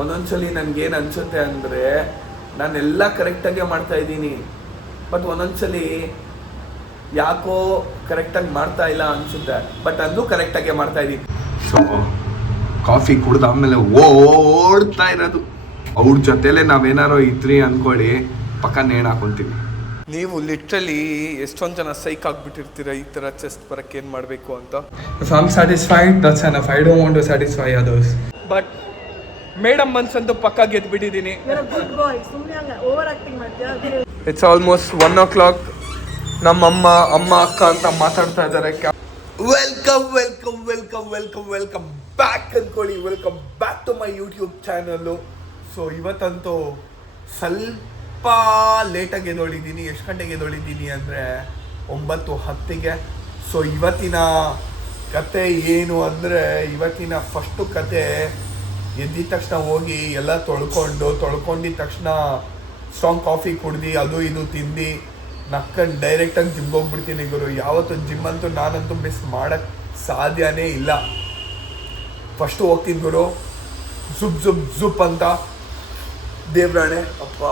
ಒಂದೊಂದ್ಸಲಿ ನನಗೇನು ಅನಿಸುತ್ತೆ ಅಂದರೆ ನಾನೆಲ್ಲ ಕರೆಕ್ಟಾಗೆ ಮಾಡ್ತಾ ಇದ್ದೀನಿ, ಬಟ್ ಒಂದೊಂದ್ಸಲಿ ಯಾಕೋ ಕರೆಕ್ಟಾಗಿ ಮಾಡ್ತಾ ಇಲ್ಲ ಅನಿಸುತ್ತೆ, ಬಟ್ ಅಂದು ಕರೆಕ್ಟಾಗೆ ಮಾಡ್ತಾ ಇದ್ದೀನಿ. ಸೊ ಕಾಫಿ ಕುಡ್ದಾದ್ಮೇಲೆ ಓಡ್ತಾ ಇರೋದು. ಅವ್ರ ಜೊತೆಲೆ ನಾವೇನಾರೋ ಇದ್ರಿ ಅಂದ್ಕೊಳ್ಳಿ, ಪಕ್ಕ ನೇಣು ಹಾಕೊಂತೀವಿ. ನೀವು ಲಿಟ್ರಲಿ ಎಷ್ಟೊಂದು ಜನ ಸೈಕ್ ಆಗಿಬಿಟ್ಟಿರ್ತೀರ ಈ ಥರ ಚೆಸ್ಟ್ ಬರೋಕ್ಕೆ ಏನು ಮಾಡಬೇಕು ಅಂತ. If I am satisfied that's enough. I don't want to satisfy others. But madam ಮನ್ಸಂತೂ ಪಕ್ಕ ಗೆದ್ಬಿಟ್ಟಿದ್ದೀನಿ. It's almost 1 o'clock. ನಮ್ಮಮ್ಮ ಅಮ್ಮ ಅಕ್ಕ ಅಂತ ಮಾತಾಡ್ತಾ ಇದ್ದಾರೆ. Welcome welcome welcome welcome welcome back ಅಂದ್ಕೊಳ್ಳಿ. Welcome back to my YouTube channel. So ಇವತ್ತಂತೂ ಸ್ವಲ್ಪ ಲೇಟಾಗಿ ಎದ್ದೊಳಿದ್ದೀನಿ. ಎಷ್ಟು ಗಂಟೆಗೆ ಎದ್ದೊಳಿದ್ದೀನಿ ಅಂದರೆ 9:10. ಸೊ ಇವತ್ತಿನ ಕತೆ ಏನು ಅಂದರೆ, ಇವತ್ತಿನ ಫಸ್ಟು ಕತೆ ಎದ್ದಿದ ತಕ್ಷಣ ಹೋಗಿ ಎಲ್ಲ ತೊಳ್ಕೊಂಡಿದ್ದ ತಕ್ಷಣ ಸ್ಟ್ರಾಂಗ್ ಕಾಫಿ ಕುಡ್ದು ಅದು ಇದು ತಿಂದು ನಕ್ಕಂಡು ಡೈರೆಕ್ಟಾಗಿ ಜಿಮ್ಗೆ ಹೋಗ್ಬಿಡ್ತೀನಿ ಗುರು. ಯಾವತ್ತು ಜಿಮ್ ಅಂತೂ ನಾನಂತೂ ಮಿಸ್ ಮಾಡೋಕ್ಕೆ ಸಾಧ್ಯನೇ ಇಲ್ಲ. ಫಸ್ಟು ಹೋಗ್ತೀನಿ ಗುರು, ಜುಪ್ ಅಂತ. ದೇವ್ರಾಣೆ ಅಪ್ಪ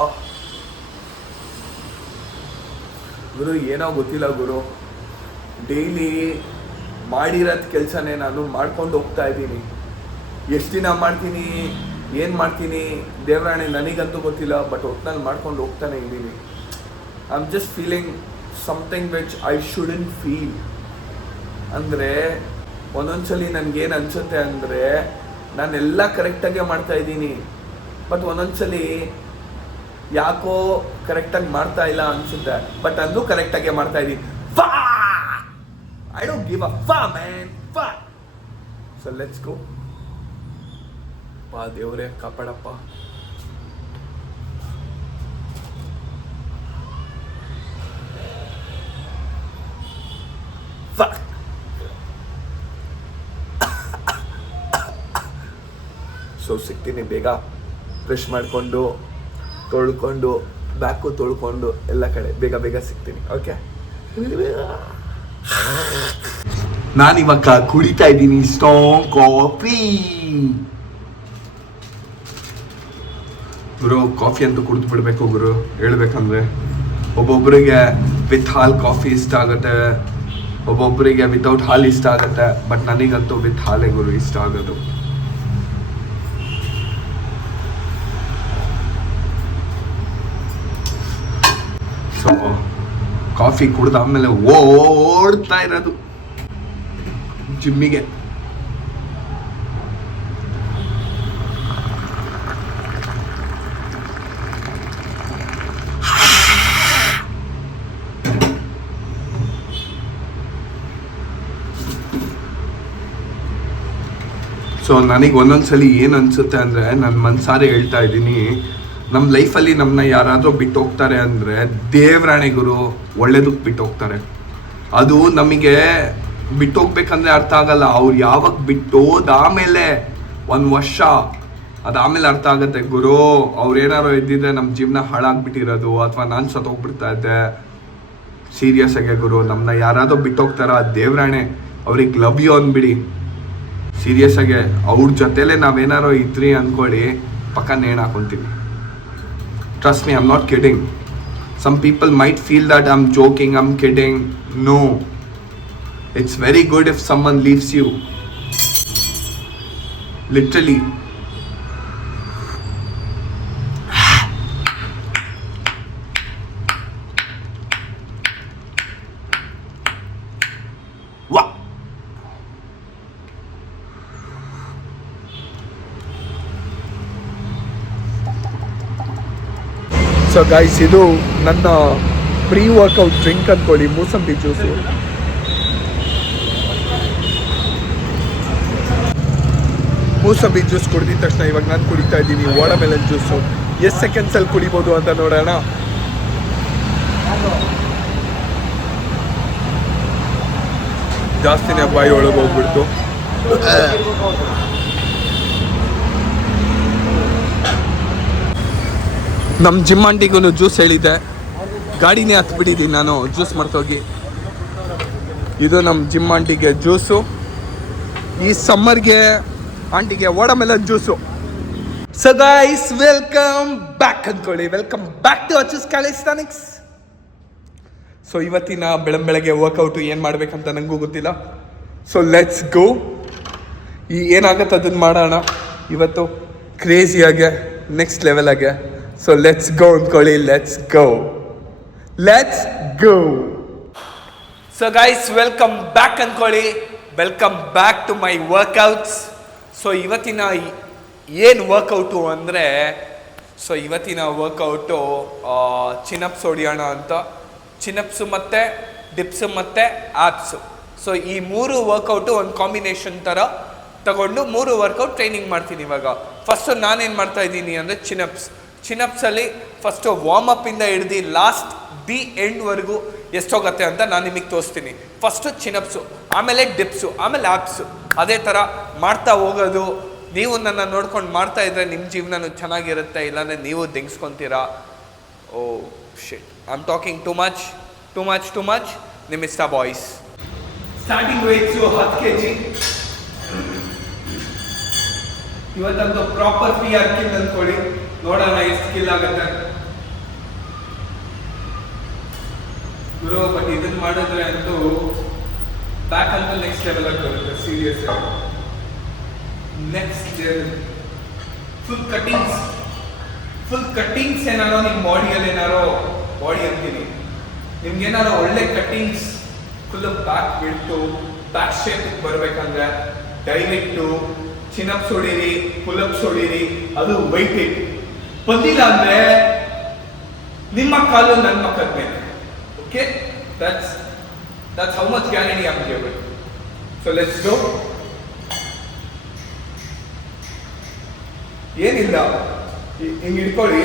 ಗುರು, ಏನೋ ಗೊತ್ತಿಲ್ಲ ಗುರು, ಡೈಲಿ ಮಾಡಿರೋದು ಕೆಲಸನೇ ನಾನು ಮಾಡ್ಕೊಂಡು ಹೋಗ್ತಾ ಇದ್ದೀನಿ. ಎಷ್ಟು ದಿನ ಮಾಡ್ತೀನಿ, ಏನು ಮಾಡ್ತೀನಿ ದೇವ್ರಾಣೆ ನನಗಂತೂ ಗೊತ್ತಿಲ್ಲ, ಬಟ್ ಒಟ್ಟಿನಲ್ಲಿ ಮಾಡ್ಕೊಂಡು ಹೋಗ್ತಾನೆ ಇದ್ದೀನಿ. I am just feeling something which I shouldn't feel. ಅಂದರೆ ಒಂದೊಂದ್ಸಲಿ ನನಗೇನು ಅನಿಸುತ್ತೆ ಅಂದರೆ ನಾನೆಲ್ಲ ಕರೆಕ್ಟಾಗೆ ಮಾಡ್ತಾ ಇದ್ದೀನಿ, ಬಟ್ ಒಂದೊಂದ್ಸಲಿ ಯಾಕೋ ಕರೆಕ್ಟಾಗಿ ಮಾಡ್ತಾ ಇಲ್ಲ ಅನಿಸುತ್ತೆ, ಬಟ್ ಅಂದು ಕರೆಕ್ಟಾಗೆ ಮಾಡ್ತಾ ಇದ್ದೀನಿ. I don't give a fuck man, fuck. So let's ಗೋ. ದೇವರೇ ಕಾಪಾಡಪ್ಪ. ಸೊ ಸಿಗ್ತೀನಿ ಬೇಗ, ಬ್ರಷ್ ಮಾಡಿಕೊಂಡು ತೊಳ್ಕೊಂಡು ಬ್ಯಾಕು ತೊಳ್ಕೊಂಡು ಎಲ್ಲ ಕಡೆ ಬೇಗ ಸಿಗ್ತೀನಿ. ಓಕೆ, ನಾನಿವಾಗ ಕುಡಿತಾ ಇದ್ದೀನಿ ಸ್ಟ್ರಾಂಗ್ ಕಾಫಿ. ಗುರು ಕಾಫಿ ಅಂತೂ ಕುಡಿದು ಬಿಡಬೇಕು ಗುರು. ಹೇಳ್ಬೇಕಂದ್ರೆ ಒಬ್ಬೊಬ್ಬರಿಗೆ ವಿತ್ ಹಾಲ್ ಕಾಫಿ ಇಷ್ಟ ಆಗುತ್ತೆ, ಒಬ್ಬೊಬ್ಬರಿಗೆ ವಿತೌಟ್ ಹಾಲ್ ಇಷ್ಟ ಆಗುತ್ತೆ, ಬಟ್ ನನಗಂತೂ ವಿತ್ ಹಾಲೇ ಗುರು ಇಷ್ಟ ಆಗೋದು. ಸೊ ಕಾಫಿ ಕುಡ್ದಾದ್ಮೇಲೆ ಓಡ್ತಾ ಇರೋದು ಜಿಮ್ಮಿಗೆ. ಸೊ ನನಗೆ ಒಂದೊಂದ್ಸಲಿ ಏನು ಅನಿಸುತ್ತೆ ಅಂದರೆ, ನನ್ನ ಮನಸಾರೆ ಹೇಳ್ತಾ ಇದ್ದೀನಿ, ನಮ್ಮ ಲೈಫಲ್ಲಿ ನಮ್ಮನ್ನ ಯಾರಾದರೂ ಬಿಟ್ಟು ಹೋಗ್ತಾರೆ ಅಂದರೆ ದೇವ್ರಾಣೆ ಗುರು ಒಳ್ಳೇದಕ್ಕೆ ಬಿಟ್ಟು ಹೋಗ್ತಾರೆ. ಅದು ನಮಗೆ ಬಿಟ್ಟು ಹೋಗ್ಬೇಕಂದ್ರೆ ಅರ್ಥ ಆಗಲ್ಲ. ಅವ್ರು ಯಾವಾಗ ಬಿಟ್ಟು ಹೋದಾಮೇಲೆ 1 ವರ್ಷ ಅದಾದಮೇಲೆ ಅರ್ಥ ಆಗುತ್ತೆ ಗುರು, ಅವ್ರೇನಾರು ಇದ್ದಿದ್ರೆ ನಮ್ಮ ಜೀವನ ಹಾಳಾಗ್ಬಿಟ್ಟಿರೋದು, ಅಥವಾ ನಾನು ಸತ್ತೋಗ್ಬಿಡ್ತಾ ಇದ್ದೆ. ಸೀರಿಯಸ್ ಆಗಿ ಗುರು, ನಮ್ಮನ್ನ ಯಾರಾದರೂ ಬಿಟ್ಟು ಹೋಗ್ತಾರ ದೇವ್ರಾಣೆ, ಅವ್ರಿಗೆ ಲವ್ ಯು ಅಂದ್ಬಿಡಿ. ಸೀರಿಯಸ್ ಆಗಿ ಅವ್ರ ಜೊತೆಲೆ ನಾವೇನಾರೋ ಇದ್ರಿ ಅಂದ್ಕೊಳ್ಳಿ, ಪಕ್ಕ ನೇಣು ಹಾಕೊಂತೀವಿ. Trust me, I'm not kidding. Some people might feel that I'm joking, I'm kidding. No. It's very good if someone leaves you. Literally. So guys, ಇದು ನನ್ನ ಪ್ರೀ ವರ್ಕೌಟ್ ಡ್ರಿಂಕ್ ಅಂದ್ಕೊಳ್ಳಿ, ಮೂಸಂಬಿ juice. ಮೂಸಂಬಿ juice ಕುಡಿದ ತಕ್ಷಣ ಇವಾಗ ನಾನು ಕುಡಿತಾ ಇದ್ದೀನಿ ವಾಟರ್ಮೆಲನ್ ಜ್ಯೂಸು. ಎಷ್ಟು ಸೆಕೆಂಡ್ಸಲ್ಲಿ ಕುಡಿಬೋದು ಅಂತ ನೋಡೋಣ. ಜಾಸ್ತಿನೇ ಬಾಯಿ ಒಳಗೆ ಹೋಗ್ಬಿಡ್ತು. ನಮ್ಮ ಜಿಮ್ ಆಂಟಿಗೂ ಜ್ಯೂಸ್ ಹೇಳಿದ್ದೆ, ಗಾಡಿನೇ ಹತ್ಬಿಟ್ಟಿದ್ದೀನಿ ನಾನು ಜ್ಯೂಸ್ ಮಾಡ್ತೋಗಿ. ಇದು ನಮ್ಮ ಜಿಮ್ ಆಂಟಿಗೆ ಜ್ಯೂಸು. ಈ ಸಮ್ಮರ್ಗೆ ಆಂಟಿಗೆ watermelon juice. So guys welcome back ಅಂದ್ಕೊಳ್ಳಿ, welcome back to Achu's calisthenics. So ಇವತ್ತಿನ ಬೆಳಗ್ಗೆ ವರ್ಕೌಟು ಏನು ಮಾಡ್ಬೇಕಂತ ನನಗೂ ಗೊತ್ತಿಲ್ಲ. So let's go. ಏನಾಗತ್ತೆ ಅದನ್ನು ಮಾಡೋಣ ಇವತ್ತು, ಕ್ರೇಜಿಯಾಗೆ ನೆಕ್ಸ್ಟ್ ಲೆವೆಲಾಗೆ. ಸೊ ಲೆಟ್ಸ್ ಗೋ ಅಂದ್ಕೊಳ್ಳಿ, let's go. So guys welcome back ಅಂದ್ಕೊಳ್ಳಿ, welcome back to my workouts. So ಇವತ್ತಿನ ಏನು ವರ್ಕೌಟು ಅಂದರೆ, ಸೊ ಇವತ್ತಿನ ವರ್ಕೌಟು ಚಿನಪ್ಸ್ ಹೊಡಿಯೋಣ ಅಂತ. ಚಿನಪ್ಸು ಮತ್ತು ಡಿಪ್ಸು ಮತ್ತು ಆ್ಯಪ್ಸು. ಸೊ ಈ 3 ವರ್ಕೌಟು ಒಂದು ಕಾಂಬಿನೇಷನ್ ಥರ ತಗೊಂಡು 3 ವರ್ಕೌಟ್ ಟ್ರೈನಿಂಗ್ ಮಾಡ್ತೀನಿ ಇವಾಗ. ಫಸ್ಟು ನಾನೇನು ಮಾಡ್ತಾ ಇದ್ದೀನಿ ಅಂದರೆ ಚಿನಪ್ಸಲ್ಲಿ ಫಸ್ಟು ವಾರ್ಮಪ್ಪಿಂದ ಹಿಡ್ದು ಲಾಸ್ಟ್ ದಿ ಎಂಡ್ವರೆಗೂ ಎಷ್ಟೋಗತ್ತೆ ಅಂತ ನಾನು ನಿಮಗೆ ತೋರಿಸ್ತೀನಿ. ಫಸ್ಟು ಚಿನಪ್ಸು, ಆಮೇಲೆ ಡಿಪ್ಸು, ಆಮೇಲೆ ಆ್ಯಪ್ಸು. ಅದೇ ಥರ ಮಾಡ್ತಾ ಹೋಗೋದು. ನೀವು ನನ್ನ ನೋಡ್ಕೊಂಡು ಮಾಡ್ತಾ ಇದ್ರೆ ನಿಮ್ಮ ಜೀವನನೂ ಚೆನ್ನಾಗಿರುತ್ತೆ, ಇಲ್ಲಾಂದರೆ ನೀವು ದಿಂಗ್ಸ್ಕೊತೀರಾ. Oh shit, I am talking too much. ನಿಮ್ಮ ಇಷ್ಟ ಬಾಯ್ಸ್. Starting weights 10 kg. ಇವತ್ತಂತೂ ಪ್ರಾಪರ್ PR ಕಿಲ್ ಅಂದ್ಕೊಳ್ಳಿ, ನೋಡೋಣ ಎಷ್ಟು ಕಿಲ್ ಆಗುತ್ತೆ ಗುರು. ಬಟ್ ಇದನ್ನು ಮಾಡಿದ್ರೆ ಅಂತೂ ಬ್ಯಾಕ್ ಅಂತೂ ನೆಕ್ಸ್ಟ್ ಲೆವೆಲ್ ಆಗಿ ಬರುತ್ತೆ, ಸೀರಿಯಸ್ ಆಗಿ. ನೆಕ್ಸ್ಟ್ ಫುಲ್ ಕಟ್ಟಿಂಗ್ಸ್ ಏನಾರೋ ನಿಮ್ಮ ಬಾಡಿಯಲ್ಲಿ ಬಾಡಿ ಅಂತೀನಿ, ನಿಮ್ಗೇನಾರೋ ಒಳ್ಳೆ ಕಟ್ಟಿಂಗ್ಸ್ ಫುಲ್ ಬ್ಯಾಕ್ ಬಿಡ್ತು, ಬ್ಯಾಕ್ ಶೇಪ್ ಬರಬೇಕಂದ್ರೆ ದಯವಿಟ್ಟು ಚಿನಪ್ಸ್ ಹೊಡೀರಿ, ಪುಲಪ್ಸ್ ಹೊಡೀರಿ, ಅದು ವೈಟೇಟ್. ಬಂದಿಲ್ಲ ಅಂದ್ರೆ ನಿಮ್ಮ ಕಾಲು ನನ್ನ ಮಕ್ಕದ ಮೇಲೆ. Okay, that's how much guarantee I'm giving. So let's go. ಏನಿಲ್ಲ, ಹಿಂಗೆ ಹಿಡ್ಕೊಳ್ಳಿ,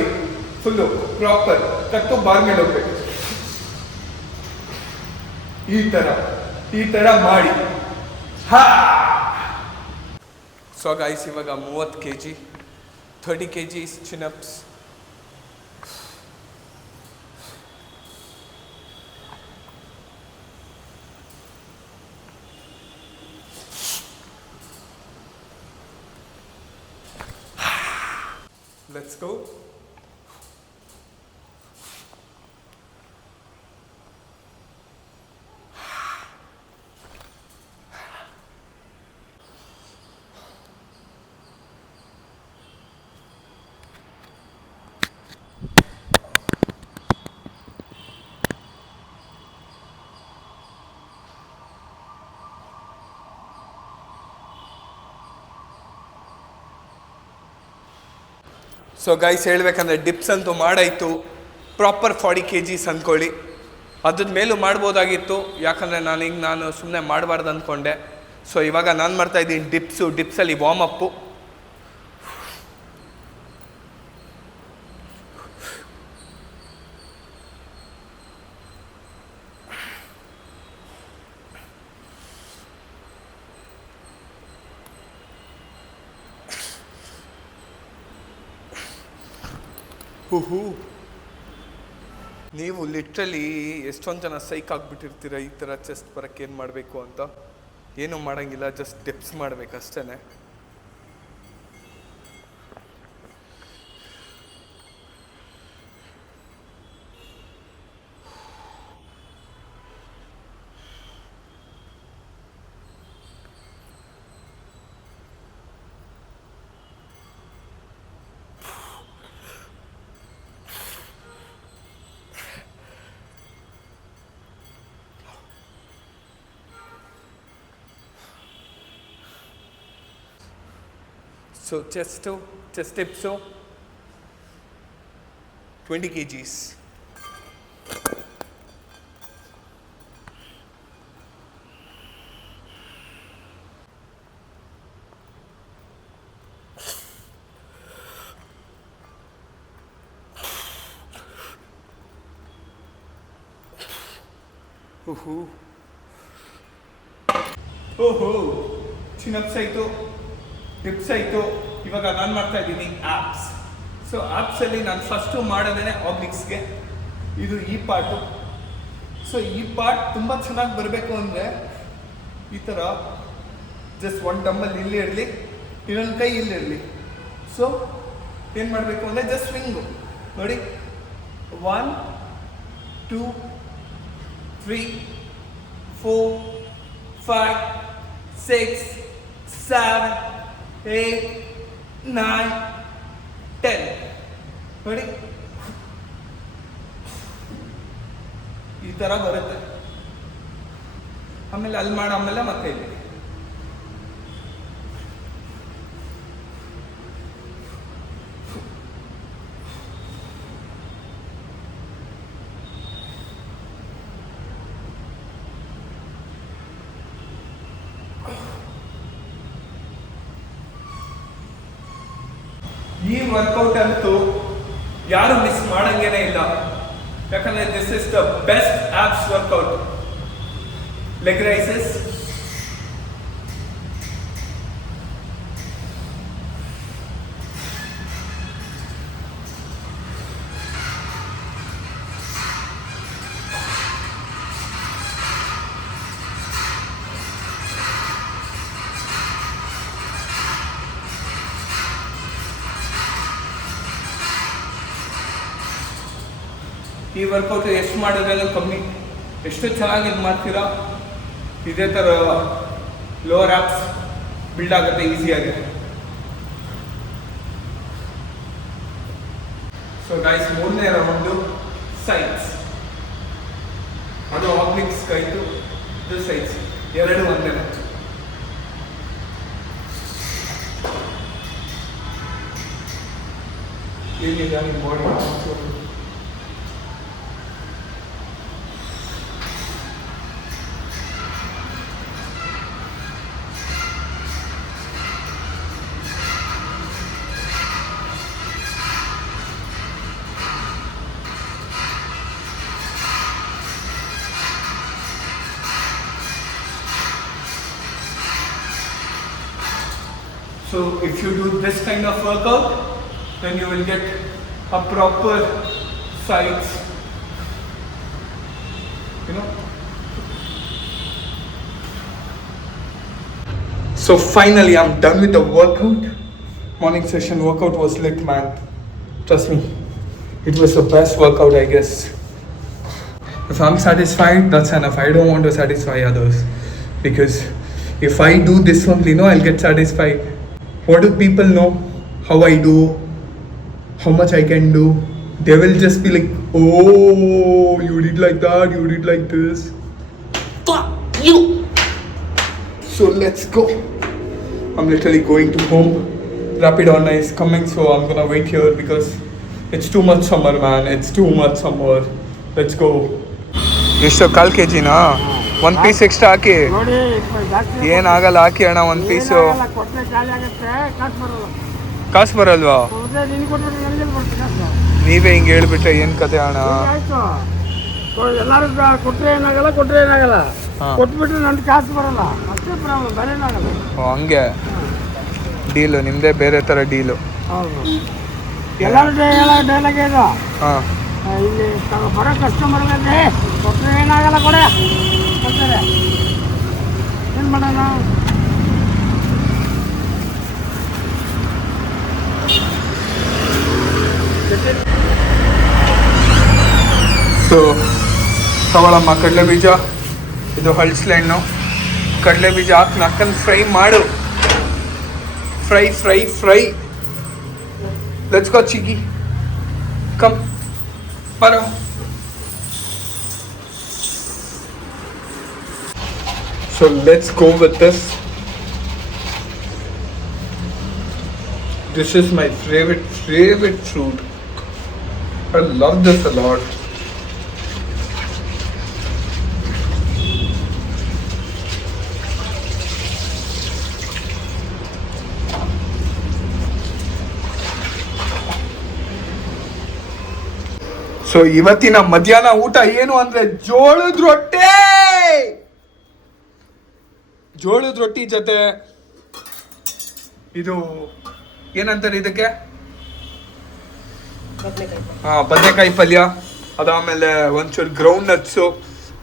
ಫುಲ್ಲು ಪ್ರಾಪರ್ ಕತ್ತು ಬಾರ್ ಮೇಲೆ ಹೋಗ್ಬೇಕು. ಈ ಥರ ಮಾಡಿ. ಸೊ ಗೈಸ್ ಇವಾಗ 30 kg, 30 kg ಚಿನಪ್ಸ್. Let's go. So guys ಹೇಳ್ಬೇಕಂದ್ರೆ ಡಿಪ್ಸ್ ಅಂತೂ ಮಾಡಾಯಿತು, ಪ್ರಾಪರ್ 40 kgs ಅಂದ್ಕೊಳ್ಳಿ. ಅದ್ರ ಮೇಲೂ ಮಾಡ್ಬೋದಾಗಿತ್ತು, ಯಾಕಂದರೆ ನಾನು ಸುಮ್ಮನೆ ಮಾಡಬಾರ್ದು ಅಂದ್ಕೊಂಡೆ. ಸೊ ಇವಾಗ ನಾನು ಮಾಡ್ತಾ ಇದ್ದೀನಿ ಡಿಪ್ಸಲ್ಲಿ ವಾರ್ಮಪ್ಪು. ನೀವು ಲಿಟ್ರಲಿ ಎಷ್ಟೊಂದು ಜನ ಸೈಕ್ ಆಗಿಬಿಟ್ಟಿರ್ತೀರ ಈ ಥರ ಚೆಸ್ಟ್ ಬರೋಕ್ಕೆ ಏನು ಮಾಡಬೇಕು ಅಂತ. ಏನೂ ಮಾಡೋಂಗಿಲ್ಲ, ಜಸ್ಟ್ ಡಿಪ್ಸ್ ಮಾಡಬೇಕಷ್ಟೇ. So chest dips 20 kgs. Chinups ಆಯಿತು, ಟಿಪ್ಸ್ ಆಯಿತು. ಇವಾಗ ನಾನು ಮಾಡ್ತಾ ಇದ್ದೀನಿ ಆ್ಯಪ್ಸ್. ಸೊ ಆ್ಯಪ್ಸಲ್ಲಿ ನಾನು ಫಸ್ಟು ಮಾಡೋದೇ ಆಬ್ಲಿಕ್ಸ್ಗೆ. ಇದು ಈ ಪಾರ್ಟು. ಸೊ ಈ ಪಾರ್ಟ್ ತುಂಬ ಚೆನ್ನಾಗಿ ಬರಬೇಕು ಅಂದರೆ ಈ ಥರ ಜಸ್ಟ್ ಒಂದು ಡಂಬಲ್ ಇಲ್ಲಿ ಇರಲಿ, ಇನ್ನೊಂದು ಕೈ ಇಲ್ಲಿರಲಿ. ಸೊ ಏನು ಮಾಡಬೇಕು ಅಂದರೆ ಜಸ್ಟ್ ಸ್ವಿಂಗು ನೋಡಿ 1 2 3 4 5 6 7 8 9 10 ನೋಡಿ ಈ ಥರ ಬರುತ್ತೆ. ಆಮೇಲೆ ಅಲ್ಲಿ ಆಮೇಲೆ ಮತ್ತೆ ಇಲ್ಲಿ ಈ ವರ್ಕೌಟ್ ಅಂತೂ ಯಾರು ಮಿಸ್ ಮಾಡಂಗೇನೆ ಇಲ್ಲ. ಯಾಕಂದ್ರೆ this is the best abs workout. Leg raises, ಈ ವರ್ಕೌಟ್ ಎಷ್ಟು ಮಾಡಿದ್ರೆಲ್ಲ ಕಮ್ಮಿ. ಎಷ್ಟು ಚೆನ್ನಾಗಿ ಇದು ಮಾಡ್ತೀರಾ ಇದೇ ಥರ ಲೋವರ್ ಆಪ್ಸ್ ಬಿಲ್ಡ್ ಆಗುತ್ತೆ ಈಸಿಯಾಗಿ. ಸೊ ಗೈಸ್, ಮೂರನೇ ರೌಂಡು ಸೈಡ್ಸ್. ಅದು ಆಬ್ಲಿಕ್ಸ್ ಕೈತು, ಇದು ಸೈಡ್ಸ್, ಎರಡು ಒಂದೇ. ಏನಿಲ್ಲ ನಿಮ್ಮ body. So if you do this kind of workout, then you will get a proper sides, you know. So finally I'm done with the workout. Morning session workout was lit, man. Trust me, it was the best workout, I guess. If I'm satisfied, that's enough. I don't want to satisfy others, because if I do this only, I'll get satisfied. What do people know? How I do, how much I can do? They will just be like, oh, you did like that, you did like this. Fuck you! So let's go. I'm literally going to home. Rapid on is coming, so I'm gonna wait here because it's too much summer, man. It's too much summer. Let's go. ಎಷ್ಟು ಕಾಲ್ K ಜಿನಾ? ಒಂದು piece extra ಹಾಕಿ. ಏನಾಗಲ್ಲ, ಹಾಕಿ ಅಣ್ಣ ಒಂದು piece. ಕಾಸು ಬರಲ್ವಾ? ನೀವೇ ಹಿಂಗೆ ಹೇಳ್ಬಿಟ್ರೆ ಏನು ಕತೆ ಅಣ್ಣ? ಎಲ್ಲರೂ ಕೊಟ್ಟರೆ ಏನಾಗಲ್ಲ, ಕೊಟ್ಟರೆ ಏನಾಗಲ್ಲ, ಕೊಟ್ಬಿಟ್ರೆ ನನಗೆ ಕಾಸು ಬರಲ್ಲ, ಅಷ್ಟೇ ಪ್ರಾಬ್ಲಮ್, ಬೇರೆ ಏನಾಗಲ್ಲ. ಓ ಹಂಗೆ ಡೀಲು ನಿಮ್ಮದೇ ಬೇರೆ ಥರ ಡೀಲು. ಹೌದು, ಎಲ್ಲರೂ ಡೈಲಾಗ್ ಇದು. ಹಾಂ, ಇಲ್ಲಿ ಬರೋ ಕಸ್ಟಮರ್ಗೆ ಕೊಟ್ಟರೆ ಏನಾಗಲ್ಲ, ಕೊಡೆ ಕೊಡ್ತಾರೆ, ಏನು ಮಾಡೋಣ? ಸೊ ತಗೊಳಮ್ಮ ಕಡಲೆ ಬೀಜ, ಇದು ಹಳ್ಸ್ಲೆಣ್ಣು, ಕಡಲೆ ಬೀಜ ಹಾಕಿ ಹಾಕೊಂಡು ಫ್ರೈ ಮಾಡು. Fry fry fry. Let's go ಚಿಗಿ, ಕಮ್ ಬರೋ. So let's go with this. This is my favorite fruit. I love this a lot. So ಇವತ್ತಿನ ಮಧ್ಯಾಹ್ನ ಊಟ ಏನು ಅಂದ್ರೆ ಜೋಳದ ರೊಟ್ಟಿ ಜೊತೆ ಇದು ಏನಂತಾರೆ ಇದಕ್ಕೆ, ಬದನೆಕಾಯಿ ಪಲ್ಯ, ಅದಾದ್ಮೇಲೆ ಒಂಚೂರು ಗ್ರೌಂಡ್ ನಟ್ಸು,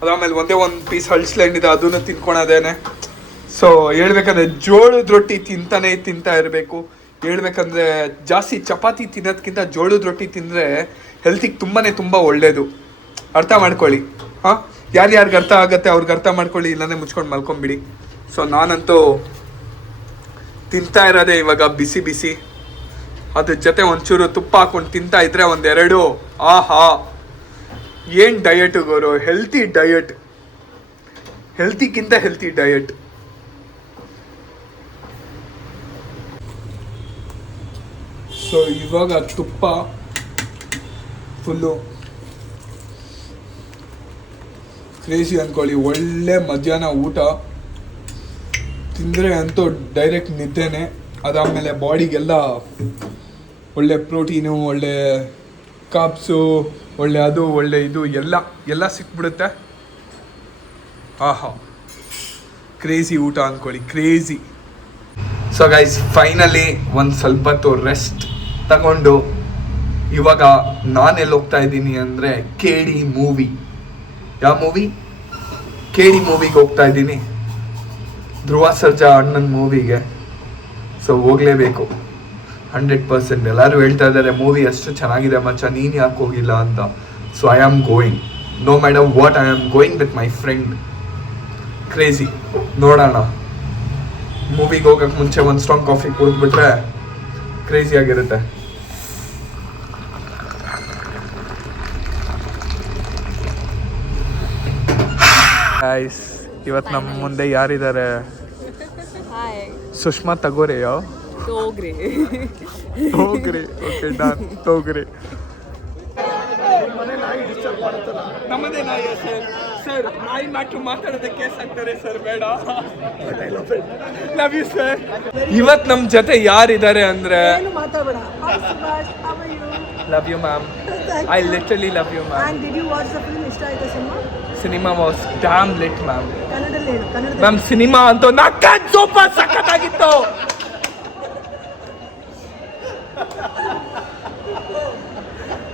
ಅದಾದ್ಮೇಲೆ ಒಂದೇ ಒಂದು ಪೀಸ್ ಹಳ್ಸ್ಲೆಂಡಿದೆ, ಅದನ್ನು ತಿನ್ಕೊಳೋದೇನೆ. ಸೊ ಹೇಳ್ಬೇಕಂದ್ರೆ ಜೋಳದ ರೊಟ್ಟಿ ತಿಂತಾ ಇರಬೇಕು. ಹೇಳ್ಬೇಕಂದ್ರೆ ಜಾಸ್ತಿ ಚಪಾತಿ ತಿನ್ನೋದಕ್ಕಿಂತ ಜೋಳದ ರೊಟ್ಟಿ ತಿಂದರೆ ಹೆಲ್ತಿಗೆ ತುಂಬ ಒಳ್ಳೆಯದು. ಅರ್ಥ ಮಾಡ್ಕೊಳ್ಳಿ. ಹಾಂ, ಯಾರ್ಯಾರಿಗೆ ಅರ್ಥ ಆಗುತ್ತೆ ಅವ್ರಿಗೆ ಅರ್ಥ ಮಾಡ್ಕೊಳ್ಳಿ, ಇಲ್ಲಾಂದರೆ ಮುಚ್ಕೊಂಡು ಮಲ್ಕೊಂಬಿಡಿ. ಸೊ ನಾನಂತೂ ತಿಂತಾ ಇರೋದೇ ಇವಾಗ ಬಿಸಿ ಅದ್ರ ಜೊತೆ ಒಂಚೂರು ತುಪ್ಪ ಹಾಕೊಂಡು ತಿಂತಾ ಇದ್ರೆ ಒಂದೆರಡು ಆಹಾ ಏನು ಡಯಟ್ ಗೋರು. ಹೆಲ್ತಿ ಡಯಟ್, ಹೆಲ್ತಿಗಿಂತ ಹೆಲ್ತಿ ಡಯಟ್. ಸೊ ಇವಾಗ ತುಪ್ಪ ಫುಲ್ಲು ಕ್ರೇಜಿ ಅಂದ್ಕೊಳ್ಳಿ. ಒಳ್ಳೆ ಮಧ್ಯಾಹ್ನ ಊಟ ತಿಂದರೆ ಅಂತೂ ಡೈರೆಕ್ಟ್ ನಿದ್ದೆನೆ. ಅದಾದಮೇಲೆ ಬಾಡಿಗೆಲ್ಲ ಒಳ್ಳೆ ಪ್ರೋಟೀನು, ಒಳ್ಳೆ ಕಾಪ್ಸು, ಒಳ್ಳೆ ಅದು ಒಳ್ಳೆ ಇದು ಎಲ್ಲ ಸಿಕ್ಬಿಡುತ್ತೆ. ಆಹಾ ಕ್ರೇಜಿ ಊಟ ಅಂದ್ಕೊಳ್ಳಿ, ಕ್ರೇಜಿ. ಸೊ ಗೈಸ್, ಫೈನಲಿ ಒಂದು ಸ್ವಲ್ಪ ಹೊತ್ತು ರೆಸ್ಟ್ ತಗೊಂಡು ಇವಾಗ ನಾನೆಲ್ಲಿ ಹೋಗ್ತಾ ಇದ್ದೀನಿ ಅಂದರೆ KD ಮೂವಿ. ಯಾವ ಮೂವಿ? KD ಮೂವಿಗೆ ಹೋಗ್ತಾ ಇದ್ದೀನಿ, ಧ್ರುವ ಸರ್ಜಾ ಅಣ್ಣನ ಮೂವಿಗೆ. ಸೊ ಹೋಗಲೇಬೇಕು 100%. ಎಲ್ಲರೂ ಹೇಳ್ತಾ ಇದ್ದಾರೆ ಮೂವಿ ಅಷ್ಟು ಚೆನ್ನಾಗಿದೆ ಮಚ್ಚ, ನೀನು ಯಾಕೆ ಹೋಗಿಲ್ಲ ಅಂತ. So I am going, no matter what, I am going with my friend. Crazy. ನೋಡೋಣ, ಮೂವಿಗೆ ಹೋಗಕ್ಕೆ ಮುಂಚೆ ಒಂದು ಸ್ಟ್ರಾಂಗ್ ಕಾಫಿ ಕುಡಿದ್ಬಿಟ್ರೆ ಕ್ರೇಜಿ ಆಗಿರುತ್ತೆ. ಗೈಸ್, ಇವತ್ತು ನಮ್ಮ ಮುಂದೆ ಯಾರಿದ್ದಾರೆ? ಸುಷ್ಮಾ ತಗೋರೆಯೋ? ತೋಗ್ರೆ. Okay done. ನಮ್ಮದೇ ನಾಯಿ ಸರ್. ನಾಯಿ ಮಾತಾಡೋದಕ್ಕೆ ಕೇಸ್ ಹಾಕ್ತಾರೆ ಸರ್, ಬೇಡ. Love you sir. ಇವತ್ತು ನಮ್ಮ ಜೊತೆ ಯಾರಿದ್ದಾರೆ ಅಂದ್ರೆ, love you ma'am, I literally love you ma'am. And did you watch the film? ಇಷ್ಟ ಆಯ್ತಾ cinema? Cinema was damn lit ma'am. ಕನ್ನಡದಲ್ಲಿ ಹೇಳು, ಕನ್ನಡದಲ್ಲಿ. ಮ್ಯಾಮ್ ಸಿನಿಮಾ ಅಂತೂ ನಕ್ಕನ್ ಸೂಪರ್ ಸಖತ್ತಾಗಿತ್ತು.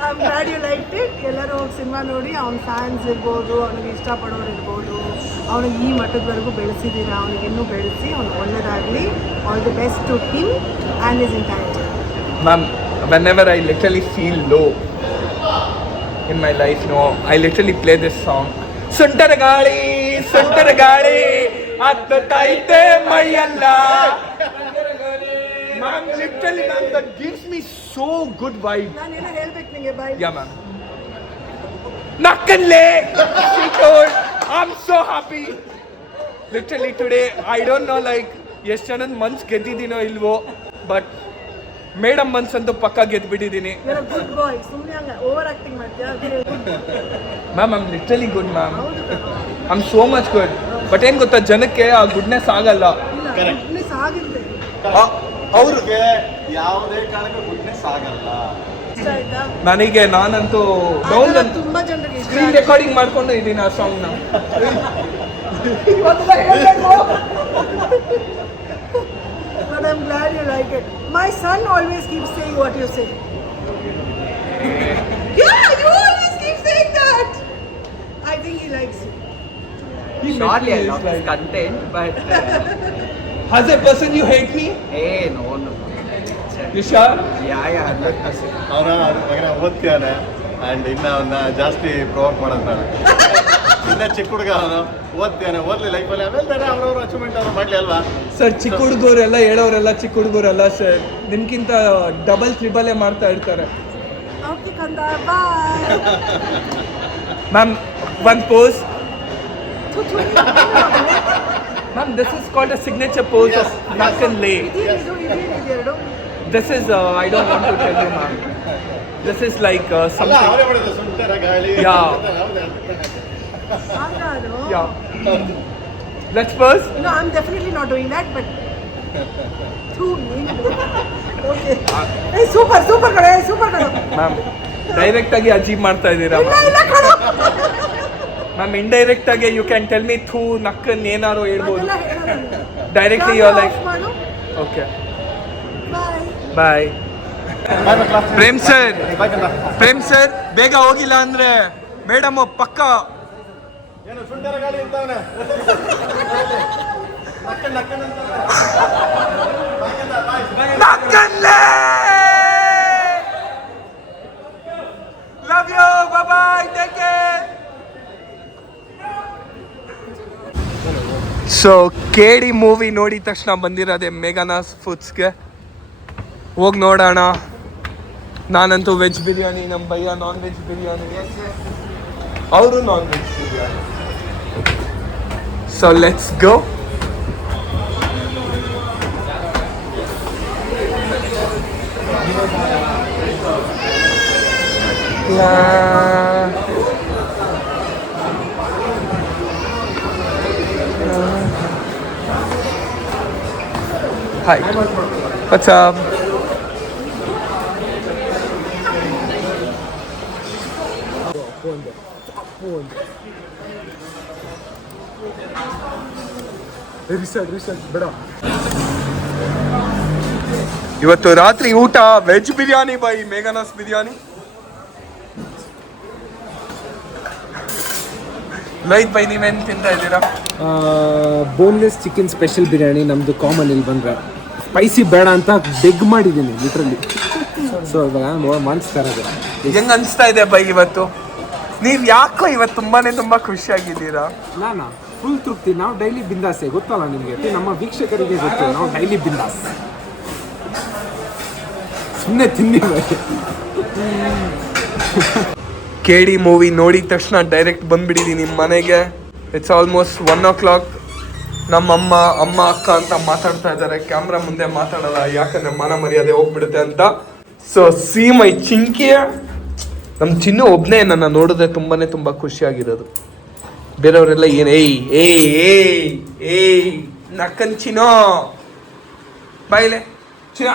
I'm glad you liked it. ಎಲ್ಲರೂ ಹೋಗಿ ಸಿನಿಮಾ ನೋಡಿ, ಅವ್ನ ಫ್ಯಾನ್ಸ್ ಇರ್ಬೋದು, ಅವನಿಗೆ ಇಷ್ಟಪಡೋರು ಇರ್ಬೋದು, ಅವನಿಗೆ ಈ ಮಟ್ಟದವರೆಗೂ ಬೆಳೆಸಿದ್ದೀರಾ, ಅವನಿಗೆ ಇನ್ನೂ ಬೆಳೆಸಿ, ಅವ್ನಿಗೆ ಒಳ್ಳೆಯದಾಗಲಿ. All the best to him and his entire team. Ma'am, whenever I literally feel low in my life, no, I literally play this song. ಸುಂಟರ ಗಾಳಿ ಹತ್ತೈತೆ ಮೈಯಲ್ಲ. Ma'am, literally ma'am, that gives me so good vibe. ನಾನೇನೋ ಹೇಳ್ಬೇಕು ನಿಮಗೆ, ಬಾಯ್. Yeah ma'am. Nakkanle, she told, I'm so happy. Literally today, I don't know like ಎಷ್ಟು ಜನದ ಮನ್ಸು ಗೆದ್ದಿದ್ದೀನೋ ಇಲ್ವೋ, but madam ಮನ್ಸಂತೂ ಪಕ್ಕ ಗೆದ್ಬಿಟ್ಟಿದ್ದೀನಿ. ಗುಡ್ ಬಾಯ್. ಸುಮ್ಮನೆ ಹಂಗೆ ಓವರ್ ಆಕ್ಟಿಂಗ್ ಮಾಡ್ತೀಯಾ? Ma'am, I'm literally good ma'am. I'm so much good. But ಏನು ಗೊತ್ತಾ, ಜನಕ್ಕೆ ಆ ಗುಡ್ನೆಸ್ ಆಗಲ್ಲ. ಗುಡ್ನೆಸ್ ಆಗುತ್ತೆ. ಅವ್ರಿಗೆ ಯಾವುದೇ ಕಾರಣಕ್ಕೂ ಗುಡ್ನೆಸ್ ಆಗಲ್ಲ. ಇಷ್ಟ ಆಯ್ತಾ? ನನಗೆ ನಾನಂತೂ ತುಂಬಾ ಜನರಿಗೆ ಇಷ್ಟ. ಸ್ಕ್ರೀನ್ ರೆಕಾರ್ಡಿಂಗ್ ಮಾಡ್ಕೊಂಡು ಇದ್ದೀನಿ ಆ ಸಾಂಗ್ನ. But I'm glad you like it. My son always keeps saying what you say. Yeah, you always keep saying that. I think he likes you. Surely I love his content, but As a person you hate me? hey, no. You sure? Yeah, 100%. ಅವನ ಮಗನ ಓದ್ತಾನೆ and ಇನ್ನು ಅವನ್ನ ಜಾಸ್ತಿ provoke ಮಾಡೋದು ಬೇಡ. ಇನ್ನ ಚಿಕ್ಕ ಹುಡುಗ ಅವನು ಓದ್ಲಿ ಲೈಫಲ್ಲಿ, ಆಮೇಲೆ ಬೇರೆ ಅವ್ರವ್ರ ಅಚೀವ್ಮೆಂಟ್ ಅವ್ರು ಮಾಡಲಿ ಅಲ್ವಾ ಸರ್. ಚಿಕ್ಕ ಹುಡುಗರೆಲ್ಲ ಹೇಳೋರೆಲ್ಲ ಚಿಕ್ಕ ಹುಡುಗರಲ್ಲ ಸರ್, ನಿಮ್ಗಿಂತ ಡಬಲ್ ಟ್ರಿಬಲೇ ಮಾಡ್ತಾ ಇರ್ತಾರೆ. Okay, Kanda. Bye. Ma'am, one pose. Ma'am, this is called a signature pose of ನಕ್ಕನ್ಲೆ. ಇದೇನಿದು? This is, I don't want to tell you ma'am. This is like ಅಲ್ಲ something. ಅವರೇ ಮಾಡಿದ್ರು ಸುಂಟರ ಗಾಳಿ. Yeah. Hangado. Yeah. Let's pose. No, I'm definitely not doing that, but okay. Hey, super karo. Ma'am, direct ಆಗಿ ಅಜೀಬ್ ಮಾಡ್ತಾ ಇದ್ದೀರಾ ಇಲ್ಲ ಕಣೋ. ಮ್ಯಾಮ್. ಇಂಡೈರೆಕ್ಟ್ ಆಗಿ ಯು ಕ್ಯಾನ್ ಟೆಲ್ ಮಿ ಥೂ ನಕ್ಕನ್ ಏನಾರು ಹೇಳ್ಬೋದು. ಅದೆಲ್ಲ ಹೇಳೋದು. ಡೈರೆಕ್ಟ್ಲಿ ಯು ಆರ್ ಲೈಕ್ ಮಾಡು. Okay Bye. Bye. Prem sir ಬೇಗ ಹೋಗಿಲ್ಲ ಅಂದ್ರೆ ಮೇಡಮ್ ಪಕ್ಕ ಏನು ಸುಂಟರ ಗಾಳಿ ಇರ್ತಾವನೆ. ನಕ್ಕನ್ಲೆ love you bye take care. So KD movie ನೋಡಿದ ತಕ್ಷಣ ಬಂದಿರೋದೆ ಮೇಘನಾಸ್ ಫುಡ್ಸ್ಗೆ. ಹೋಗಿ ನೋಡೋಣ. ನಾನಂತೂ ವೆಜ್ ಬಿರಿಯಾನಿ, ನಮ್ಮ ಭಯ್ಯ ನಾನ್ ವೆಜ್ ಬಿರಿಯಾನಿ, ಅವರು non veg biryani. So let's go. Hi. What's up? ಇವತ್ತು ರಾತ್ರಿ ಊಟ veg biryani by Meghana's biryani. Light by ನೀವೇನು ತಿಂತಾ ಇದ್ದೀರಾ? ಬೋನ್ಲೆಸ್ ಚಿಕನ್ ಸ್ಪೆಷಲ್ ಬಿರಿಯಾನಿ ನಮ್ಮದು ಕಾಮನ್. ಇಲ್ಲಿ ಬಂದರೆ ಸ್ಪೈಸಿ ಬೇಡ ಅಂತ ಬೆಗ್ ಮಾಡಿದ್ದೀನಿ ಲಿಟ್ರಲಿ. ಸೊ ಇವಾಗ ಮನ್ಸ್ತಾ ಇರೋದು ಹೆಂಗ್ ಅನಿಸ್ತಾ ಇದೆ ಬೈ ಇವತ್ತು? ನೀವು ಯಾಕೋ ಇವತ್ತು ತುಂಬಾ ಖುಷಿಯಾಗಿದ್ದೀರಾ? ನಾನಾ ಫುಲ್ ತೃಪ್ತಿ. ನಾವು ಡೈಲಿ ಬಿಂದಾಸೆ, ಗೊತ್ತಲ್ಲ ನಿಮಗೆ, ನಮ್ಮ ವೀಕ್ಷಕರಿಗೆ ಗೊತ್ತು ನಾವು ಡೈಲಿ ಬಿಂದಾಸ್. ಸುಮ್ಮನೆ ತಿಂದಿ. ಕೇಡಿ ಮೂವಿ ನೋಡಿದ ತಕ್ಷಣ ಡೈರೆಕ್ಟ್ ಬಂದ್ಬಿಟ್ಟಿದ್ದೀನಿ ನಿಮ್ಮ ಮನೆಗೆ. It's almost 1 o'clock. ನಮ್ಮಮ್ಮ ಅಮ್ಮ ಅಕ್ಕ ಅಂತ ಮಾತಾಡ್ತಾ ಇದ್ದಾರೆ. ಕ್ಯಾಮ್ರಾ ಮುಂದೆ ಮಾತಾಡಲ್ಲ, ಯಾಕಂದ್ರೆ ಮಾನ ಮರ್ಯಾದೆ ಹೋಗ್ಬಿಡುತ್ತೆ ಅಂತ. ಸೊ ಸಿ ಮೈ ಚಿಂಕಿಯ. ನಮ್ಮ ಚಿನ್ನು ಒಬ್ಬನೇ ನನ್ನ ನೋಡಿದ್ರೆ ತುಂಬ ಖುಷಿಯಾಗಿರೋದು. ಬೇರೆಯವರೆಲ್ಲ ಏನು ಏಯ್ ನಕ್ಕನ್ ಚಿನ್ನೋ ಬಾಯಿಲೆ ಚಿನ್ನ